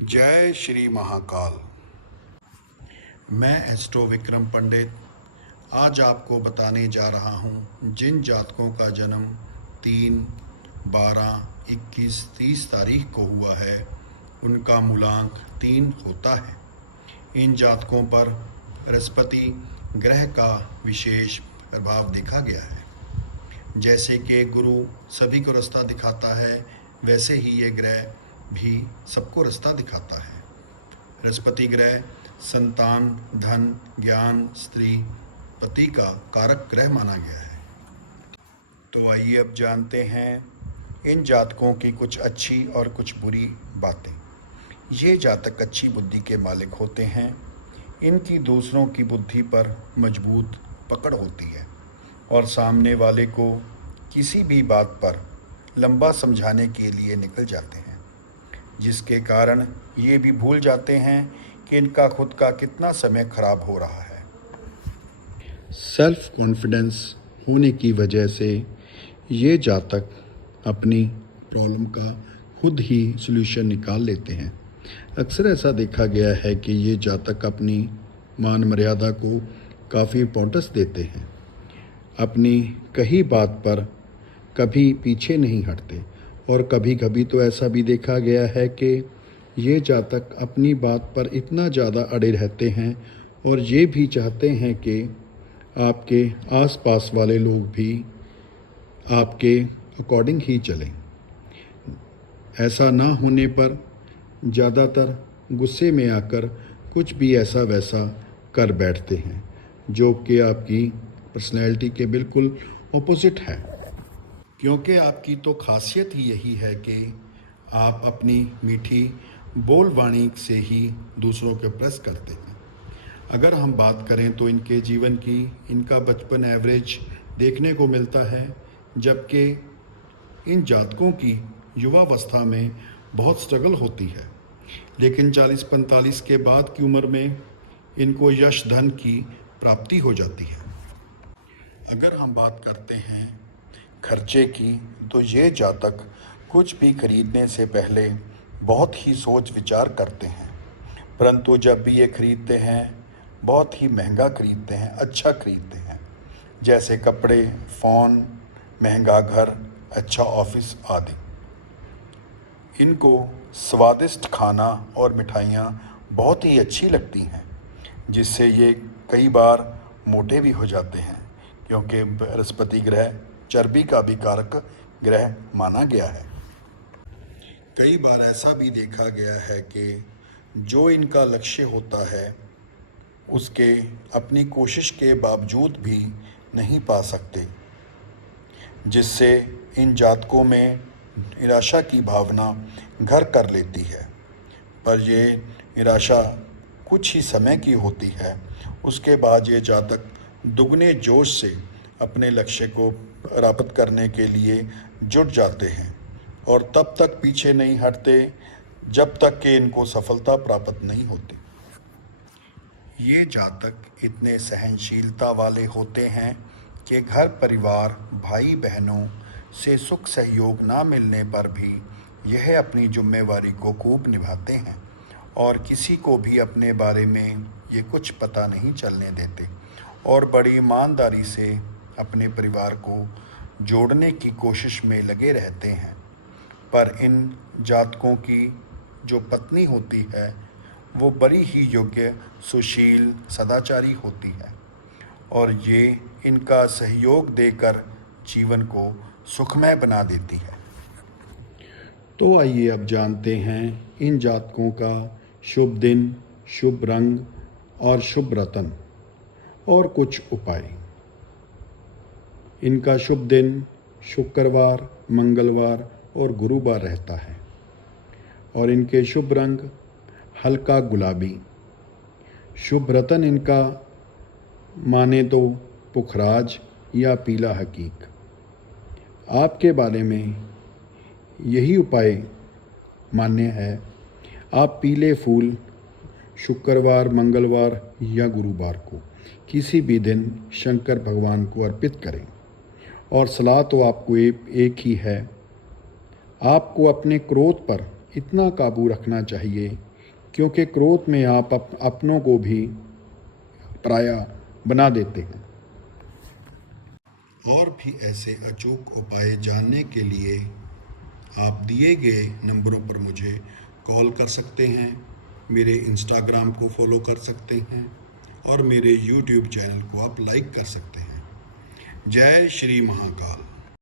जय श्री महाकाल। मैं एस्ट्रो विक्रम पंडित आज आपको बताने जा रहा हूँ जिन जातकों का जन्म 3, 12, 21, 30 तारीख को हुआ है उनका मूलांक 3 होता है। इन जातकों पर बृहस्पति ग्रह का विशेष प्रभाव देखा गया है। जैसे कि गुरु सभी को रास्ता दिखाता है, वैसे ही ये ग्रह भी सबको रास्ता दिखाता है। बृहस्पति ग्रह संतान, धन, ज्ञान, स्त्री, पति का कारक ग्रह माना गया है। तो आइए अब जानते हैं इन जातकों की कुछ अच्छी और कुछ बुरी बातें। ये जातक अच्छी बुद्धि के मालिक होते हैं। इनकी दूसरों की बुद्धि पर मजबूत पकड़ होती है और सामने वाले को किसी भी बात पर लंबा समझाने के लिए निकल जाते हैं, जिसके कारण ये भी भूल जाते हैं कि इनका खुद का कितना समय खराब हो रहा है। सेल्फ कॉन्फिडेंस होने की वजह से ये जातक अपनी प्रॉब्लम का खुद ही सलूशन निकाल लेते हैं। अक्सर ऐसा देखा गया है कि ये जातक अपनी मान मर्यादा को काफ़ी इम्पोर्टेंस देते हैं। अपनी कही बात पर कभी पीछे नहीं हटते और कभी कभी तो ऐसा भी देखा गया है कि ये जातक अपनी बात पर इतना ज़्यादा अड़े रहते हैं और ये भी चाहते हैं कि आपके आसपास वाले लोग भी आपके अकॉर्डिंग ही चलें। ऐसा ना होने पर ज़्यादातर गुस्से में आकर कुछ भी ऐसा वैसा कर बैठते हैं, जो कि आपकी पर्सनैलिटी के बिल्कुल ऑपोजिट है। क्योंकि आपकी तो खासियत ही यही है कि आप अपनी मीठी बोलवाणी से ही दूसरों के प्रेस करते हैं। अगर हम बात करें तो इनके जीवन की इनका बचपन एवरेज देखने को मिलता है, जबकि इन जातकों की युवावस्था में बहुत स्ट्रगल होती है, लेकिन 40-45 के बाद की उम्र में इनको यश धन की प्राप्ति हो जाती है। अगर हम बात करते हैं खर्चे की, तो ये जातक कुछ भी खरीदने से पहले बहुत ही सोच विचार करते हैं, परंतु जब भी ये खरीदते हैं बहुत ही महंगा खरीदते हैं, अच्छा खरीदते हैं, जैसे कपड़े, फ़ोन, महंगा घर, अच्छा ऑफिस आदि। इनको स्वादिष्ट खाना और मिठाइयाँ बहुत ही अच्छी लगती हैं, जिससे ये कई बार मोटे भी हो जाते हैं, क्योंकि बृहस्पति ग्रह चर्बी का भी कारक ग्रह माना गया है। कई बार ऐसा भी देखा गया है कि जो इनका लक्ष्य होता है उसके अपनी कोशिश के बावजूद भी नहीं पा सकते, जिससे इन जातकों में निराशा की भावना घर कर लेती है। पर ये निराशा कुछ ही समय की होती है, उसके बाद ये जातक दुगने जोश से अपने लक्ष्य को प्राप्त करने के लिए जुट जाते हैं और तब तक पीछे नहीं हटते जब तक कि इनको सफलता प्राप्त नहीं होती। ये जातक इतने सहनशीलता वाले होते हैं कि घर परिवार, भाई बहनों से सुख सहयोग ना मिलने पर भी यह अपनी जिम्मेवारी को खूब निभाते हैं और किसी को भी अपने बारे में ये कुछ पता नहीं चलने देते और बड़ी ईमानदारी से अपने परिवार को जोड़ने की कोशिश में लगे रहते हैं। पर इन जातकों की जो पत्नी होती है वो बड़ी ही योग्य, सुशील, सदाचारी होती है और ये इनका सहयोग देकर जीवन को सुखमय बना देती है। तो आइए अब जानते हैं इन जातकों का शुभ दिन, शुभ रंग और शुभ रत्न और कुछ उपाय। इनका शुभ दिन शुक्रवार, मंगलवार और गुरुवार रहता है और इनके शुभ रंग हल्का गुलाबी। शुभ रत्न इनका माने तो पुखराज या पीला हकीक। आपके बारे में यही उपाय मान्य है। आप पीले फूल शुक्रवार, मंगलवार या गुरुवार को किसी भी दिन शंकर भगवान को अर्पित करें और सलाह तो आपको एक ही है। आपको अपने क्रोध पर इतना काबू रखना चाहिए क्योंकि क्रोध में आप अपनों को भी पराया बना देते हैं। और भी ऐसे अचूक उपाय जानने के लिए आप दिए गए नंबरों पर मुझे कॉल कर सकते हैं, मेरे इंस्टाग्राम को फॉलो कर सकते हैं और मेरे यूट्यूब चैनल को आप लाइक कर सकते हैं। जय श्री महाकाल।